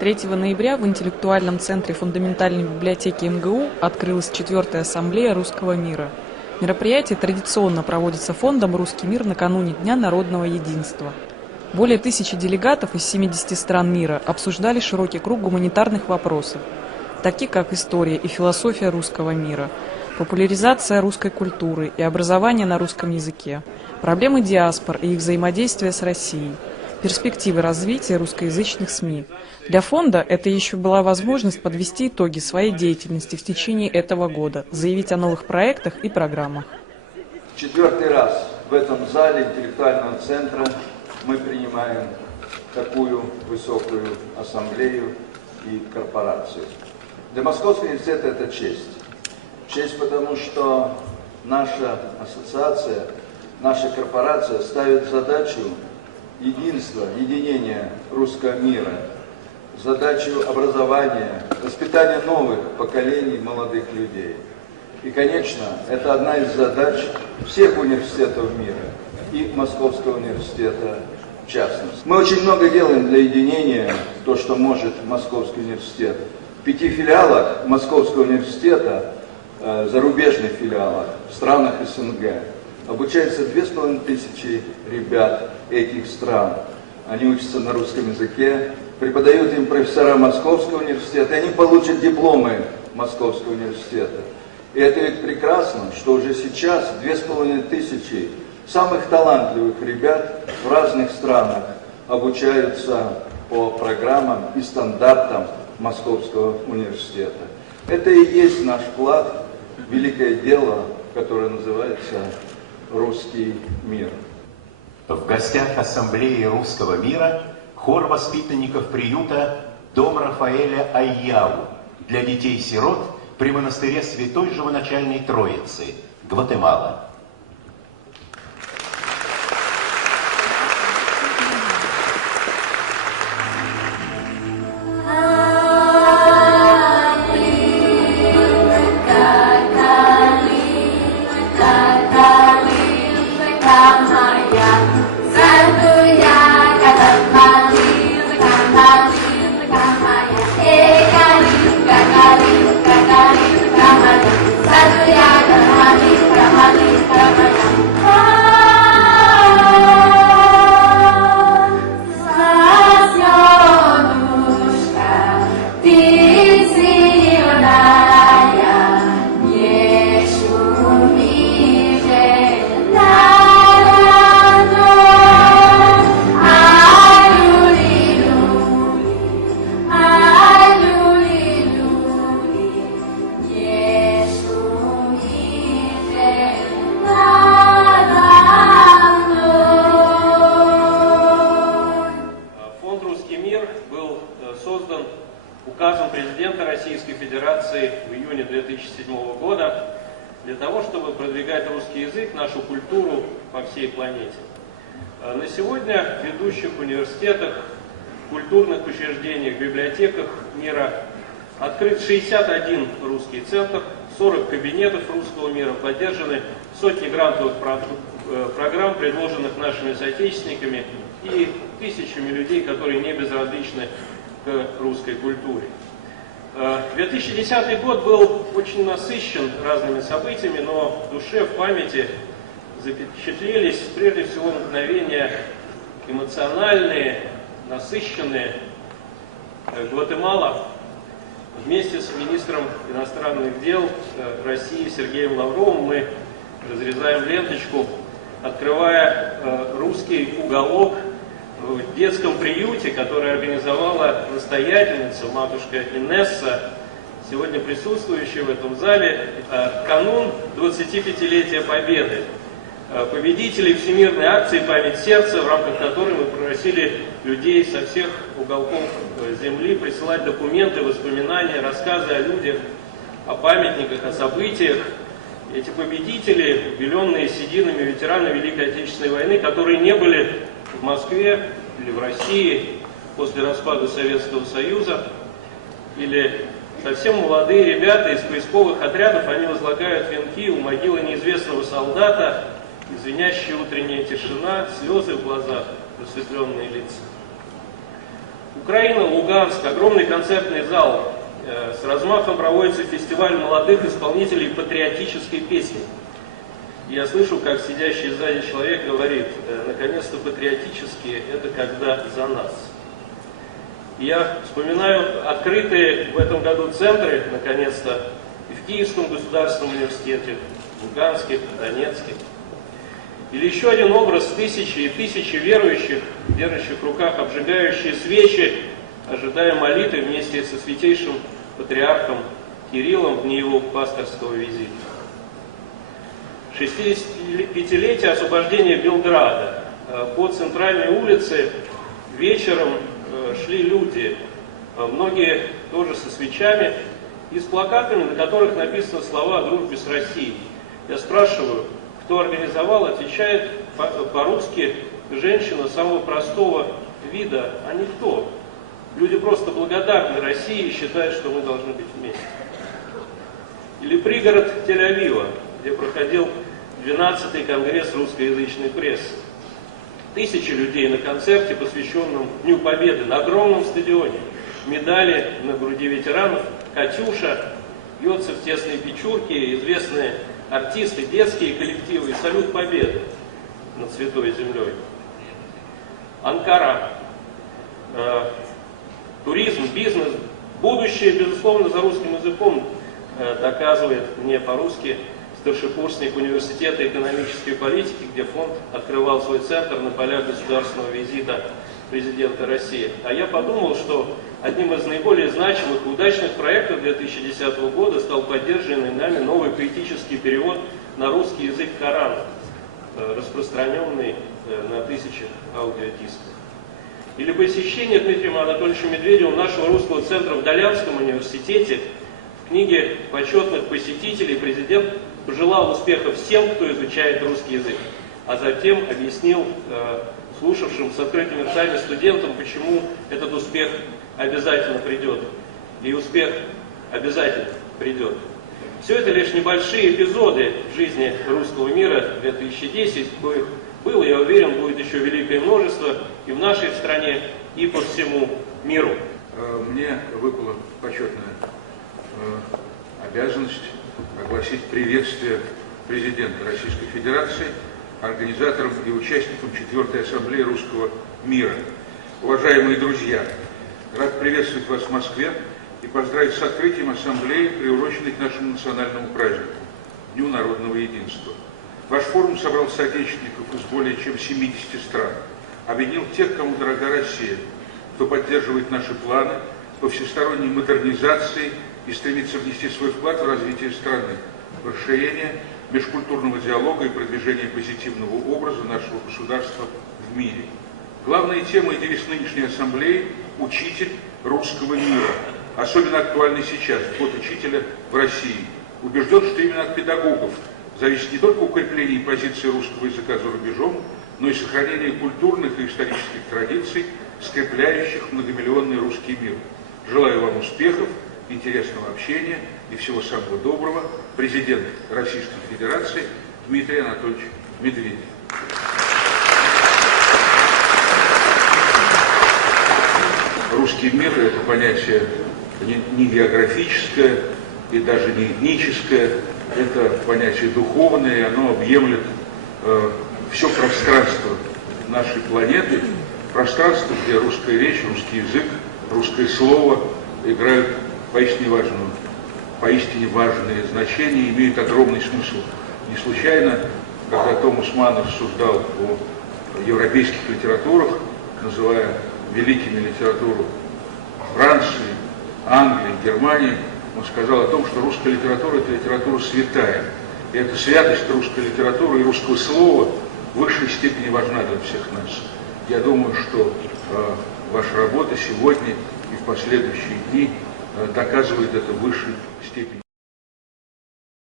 3 ноября в интеллектуальном центре фундаментальной библиотеки МГУ открылась 4-я ассамблея русского мира. Мероприятие традиционно проводится фондом «Русский мир» накануне Дня народного единства. Более 1000 делегатов из 70 стран мира обсуждали широкий круг гуманитарных вопросов, такие как история и философия русского мира, популяризация русской культуры и образование на русском языке, проблемы диаспор и их взаимодействия с Россией, перспективы развития русскоязычных СМИ. Для фонда это еще была возможность подвести итоги своей деятельности в течение этого года, заявить о новых проектах и программах. 4-й раз в этом зале интеллектуального центра мы принимаем такую высокую ассамблею и корпорацию. Для Московского университета это честь. Честь потому, что наша ассоциация, наша корпорация ставит задачу единства, единения русского мира, задачу образования, воспитания новых поколений молодых людей. И, конечно, это одна из задач всех университетов мира и Московского университета в частности. Мы очень много делаем для единения, то, что может Московский университет. В 5 филиалах Московского университета, зарубежных филиалах, в странах СНГ, обучаются 2500 ребят этих стран. Они учатся на русском языке, преподают им профессора Московского университета, и они получат дипломы Московского университета. И это ведь прекрасно, что уже сейчас 2500 самых талантливых ребят в разных странах обучаются по программам и стандартам Московского университета. Это и есть наш вклад в великое дело, которое называется «Русский мир». В гостях Ассамблеи Русского мира хор воспитанников приюта «Дом Рафаэля Айяу» для детей-сирот при монастыре Святой Живоначальной Троицы, Гватемала. Указом президента Российской Федерации в июне 2007 года для того, чтобы продвигать русский язык, нашу культуру по всей планете. На сегодня в ведущих университетах, культурных учреждениях, библиотеках мира открыт 61 русский центр, 40 кабинетов русского мира, поддержаны сотни грантовых программ, предложенных нашими соотечественниками и тысячами людей, которые не безразличны к русской культуре. 2010 год был очень насыщен разными событиями, но в душе, в памяти запечатлелись прежде всего мгновения эмоциональные, насыщенные. Гватемала вместе с министром иностранных дел России Сергеем Лавровым мы разрезаем ленточку, открывая русский уголок в детском приюте, который организовала настоятельница, матушка Инесса, сегодня присутствующая в этом зале, канун 25-летия Победы. Победителей всемирной акции «Память сердца», в рамках которой мы просили людей со всех уголков земли присылать документы, воспоминания, рассказы о людях, о памятниках, о событиях. Эти победители, убеленные сединами ветераны Великой Отечественной войны, которые не были в Москве или в России после распада Советского Союза, или совсем молодые ребята из поисковых отрядов, они возлагают венки у могилы неизвестного солдата, и звенящая утренняя тишина, слезы в глазах, просветленные лица. Украина, Луганск, огромный концертный зал. С размахом проводится фестиваль молодых исполнителей патриотической песни. Я слышу, как сидящий сзади человек говорит: наконец-то патриотические — это когда за нас. Я вспоминаю открытые в этом году центры, наконец-то, и в Киевском государственном университете, в Луганске, в Донецке. Или еще один образ: тысячи и тысячи верующих, держащих в руках обжигающие свечи, ожидая молитвы вместе со святейшим патриархом Кириллом в дни его пасторского визита. 65-летие освобождения Белграда. По центральной улице вечером шли люди, многие тоже со свечами и с плакатами, на которых написаны слова о дружбе с Россией. Я спрашиваю, кто организовал, отвечает по-русски женщина самого простого вида: а никто. Люди просто благодарны России и считают, что мы должны быть вместе. Или пригород Тель-Авива, где проходил 12-й конгресс русскоязычной прессы. Тысячи людей на концерте, посвященном Дню Победы, на огромном стадионе. Медали на груди ветеранов, «Катюша», бьется в тесные печурки, известные артисты, детские коллективы и салют Победы над Святой Землей. Анкара. Туризм, бизнес, будущее, безусловно, за русским языком, доказывает мне по-русски старшекурсник университета экономической политики, где фонд открывал свой центр на полях государственного визита президента России. А я подумал, что одним из наиболее значимых и удачных проектов 2010 года стал поддержанный нами новый поэтический перевод на русский язык Корана, распространенный на тысячах аудиодисков. Или посещение Дмитрием Анатольевичем Медведевым нашего русского центра в Долянском университете. В книге почетных посетителей президент пожелал успехов всем, кто изучает русский язык, а затем объяснил слушавшим с открытыми ртами студентам, почему этот успех обязательно придет. И успех обязательно придет. Все это лишь небольшие эпизоды в жизни русского мира 2010, коих было, я уверен, будет еще великое множество и в нашей стране, и по всему миру. Мне выпала почетная обязанность огласить приветствие президента Российской Федерации организаторам и участникам 4-й Ассамблеи Русского мира. Уважаемые друзья, рад приветствовать вас в Москве и поздравить с открытием Ассамблеи, приуроченной к нашему национальному празднику, Дню народного единства. Ваш форум собрал соотечественников из более чем 70 стран, объединил тех, кому дорога Россия, кто поддерживает наши планы по всесторонней модернизации и стремится внести свой вклад в развитие страны, в расширение межкультурного диалога и продвижение позитивного образа нашего государства в мире. Главная тема и девиз нынешней ассамблеи – «Учитель русского мира», особенно актуальный сейчас, год учителя в России. Убежден, что именно от педагогов зависит не только укрепление позиции русского языка за рубежом, но и сохранение культурных и исторических традиций, скрепляющих многомиллионный русский мир. Желаю вам успехов, интересного общения и всего самого доброго. Президент Российской Федерации Дмитрий Анатольевич Медведев. Русский мир – это понятие не географическое и даже не этническое, это понятие духовное, и оно объемлет все пространство нашей планеты, пространство, где русская речь, русский язык, русское слово играют поистине важные значения, имеют огромный смысл. Не случайно, когда Томас Манн рассуждал о европейских литературах, называя великими литературу Франции, Англии, Германии, он сказал о том, что русская литература – это литература святая. И эта святость русской литературы и русского слова в высшей степени важна для всех нас. Я думаю, что ваша работа сегодня и в последующие дни доказывает это в высшей степени.